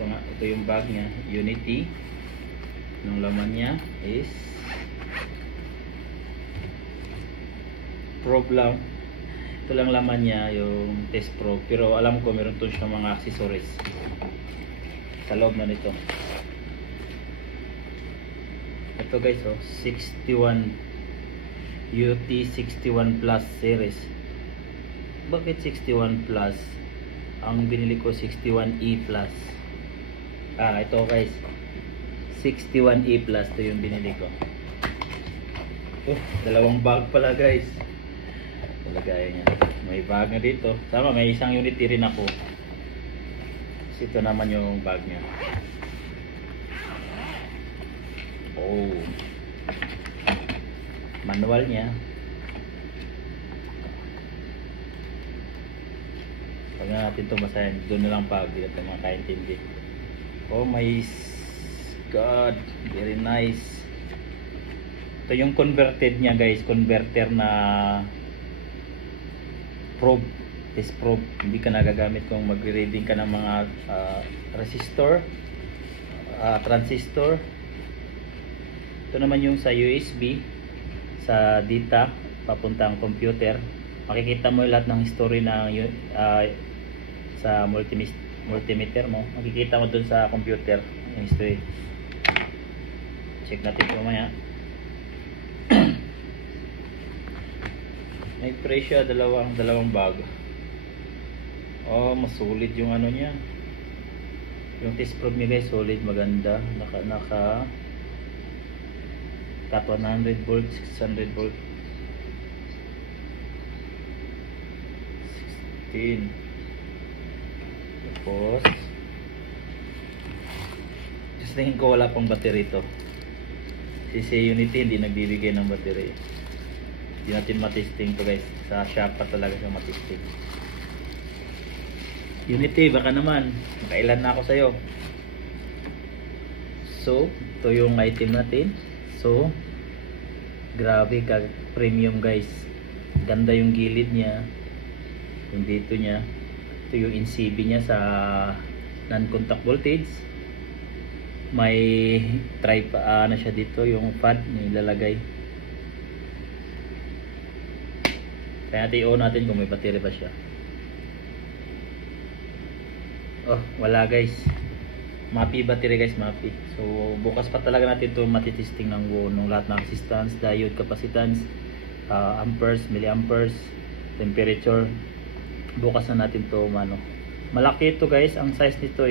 ito nga, ito yung bag niya, Unity. Yung laman niya is probe lang. Ito lang laman niya, yung test probe. Pero alam ko meron to siyang mga accessories sa loob na nito. Ito guys, oh, 61 UT61 Plus series. Bakit 61 Plus? Ang binili ko 61E Plus. Ito guys, 61E Plus, ito yung binili ko. Dalawang bag pala guys. Lagay niya. May bag na dito. Tama, may isang Unity rin ako. Ito naman yung bag niya. Oh. Manual niya. Pag natin ito basahin, doon na lang pag dito mga kaintindi. Oh my God, very nice. Ito yung converted niya guys, converter na probe, test probe. Hindi ka nagagamit kung magre-reading ka ng mga resistor, transistor. Ito naman yung sa USB, sa data papuntang computer. Makikita mo lahat ng history ng sa multimeter mo. Makikita mo dun sa computer yung history. Check natin ito mamaya. May presyo, dalawang bag. Oh, masulit yung ano niya. Yung test probe niya guys, solid, maganda. Naka top 100 volts, 600 volts. 16. Tapos just tingin ko wala pang battery to. Si Unity hindi nagbibigay ng battery. Hindi natin matesting to guys. Sa shop pa talaga siya matesting. Unity, baka naman makailan na ako sa'yo. So, ito yung item natin. So, grabe ka premium guys. Ganda yung gilid niya. Yung dito niya. Ito yung NCB niya sa non-contact voltage. May na siya dito, yung pad nilalagay. Kaya natin i-on natin kung may battery ba siya. Oh, wala guys. Mapi battery guys, mapi. So, bukas pa talaga natin ito matitesting ng lahat ng resistance, diode, capacitance, amperes, milliamperes, temperature. Bukas na natin ito, malaki ito guys. Ang size nito